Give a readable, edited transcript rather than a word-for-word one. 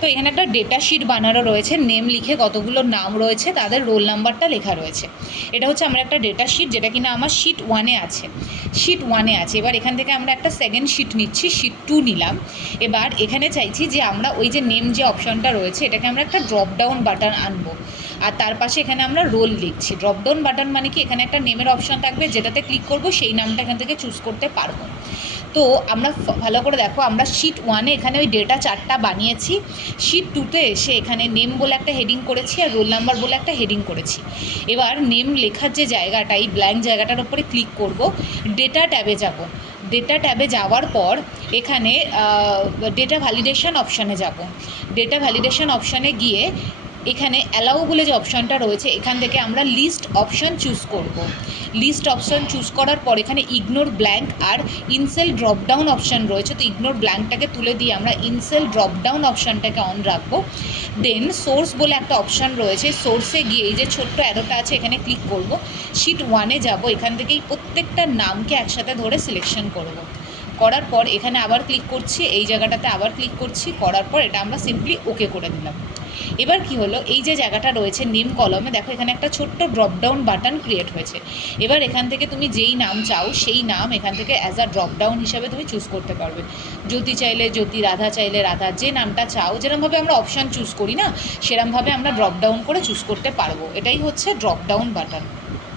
তো এখানে একটা ডেটা শিট বানানো রয়েছে, নেম লিখে কতগুলো নাম রয়েছে, তাদের রোল নাম্বারটা লেখা রয়েছে। এটা হচ্ছে আমার একটা ডেটা শিট, যেটা কিনা আমার শিট ওয়ানে আছে, শিট ওয়ানে আছে। এবার এখান থেকে আমরা একটা সেকেন্ড শিট নিচ্ছি, শিট 2 নিলাম। এবার এখানে চাইছি যে আমরা ওই যে নেম যে অপশানটা রয়েছে, এটাকে আমরা একটা ড্রপ ডাউন বাটন আনবো, আর তার পাশে এখানে আমরা রোল লিখছি। ড্রপ ডাউন বাটন মানে কি, এখানে একটা নেমের অপশান থাকবে, যেটাতে ক্লিক করব সেই নামটা এখান থেকে চুজ করতে পারবো। তো আমরা ভালো করে দেখো, আমরা শিট ওয়ানে এখানে ওই ডেটা চার্টটা বানিয়েছি, শিট 2তে এসে এখানে নেম বলে একটা হেডিং করেছি আর রোল নাম্বার বলে একটা হেডিং করেছি। এবার নেম লেখার যে জায়গাটা, এই ব্ল্যাঙ্ক জায়গাটার উপরে ক্লিক করব, ডেটা ট্যাবে যাব। ডেটা ট্যাবে যাওয়ার পর এখানে ডেটা ভ্যালিডেশন অপশানে যাব। ডেটা ভ্যালিডেশন অপশানে গিয়ে এখানে অ্যালাউ বলে যে অপশানটা রয়েছে, এখান থেকে আমরা লিস্ট অপশান চুজ করব। লিস্ট অপশান চুজ করার পর এখানে ইগনোর ব্ল্যাঙ্ক আর ইনসেল ড্রপডাউন অপশান রয়েছে, তো ইগনোর ব্ল্যাঙ্কটাকে তুলে দিয়ে আমরা ইনসেল ড্রপডাউন অপশানটাকে অন রাখবো। দেন সোর্স বলে একটা অপশান রয়েছে, সোর্সে গিয়ে এই যে ছোট্ট অ্যারোটা আছে এখানে ক্লিক করব, শিট ওয়ানে যাব, এখান থেকেই প্রত্যেকটা নামকে একসাথে ধরে সিলেকশন করব। করার পর এখানে আবার ক্লিক করছি, এই জায়গাটাতে আবার ক্লিক করছি, করার পর এটা আমরা সিম্পলি ওকে করে দিলাম। এবার কি হলো, এই যে জায়গাটা রয়েছে নেম কলমে, দেখো এখানে একটা ছোট্ট ড্রপডাউন বাটন ক্রিয়েট হয়েছে। এবার এখান থেকে তুমি যেই নাম চাও সেই নাম এখান থেকে অ্যাজ আ ড্রপডাউন হিসাবে তুমি চুজ করতে পারবে। জ্যোতি চাইলে জ্যোতি, রাধা চাইলে রাধা, যে নামটা চাও, যেরকমভাবে আমরা অপশান চুজ করি না, সেরকমভাবে আমরা ড্রপডাউন করে চুজ করতে পারবো। এটাই হচ্ছে ড্রপডাউন বাটন।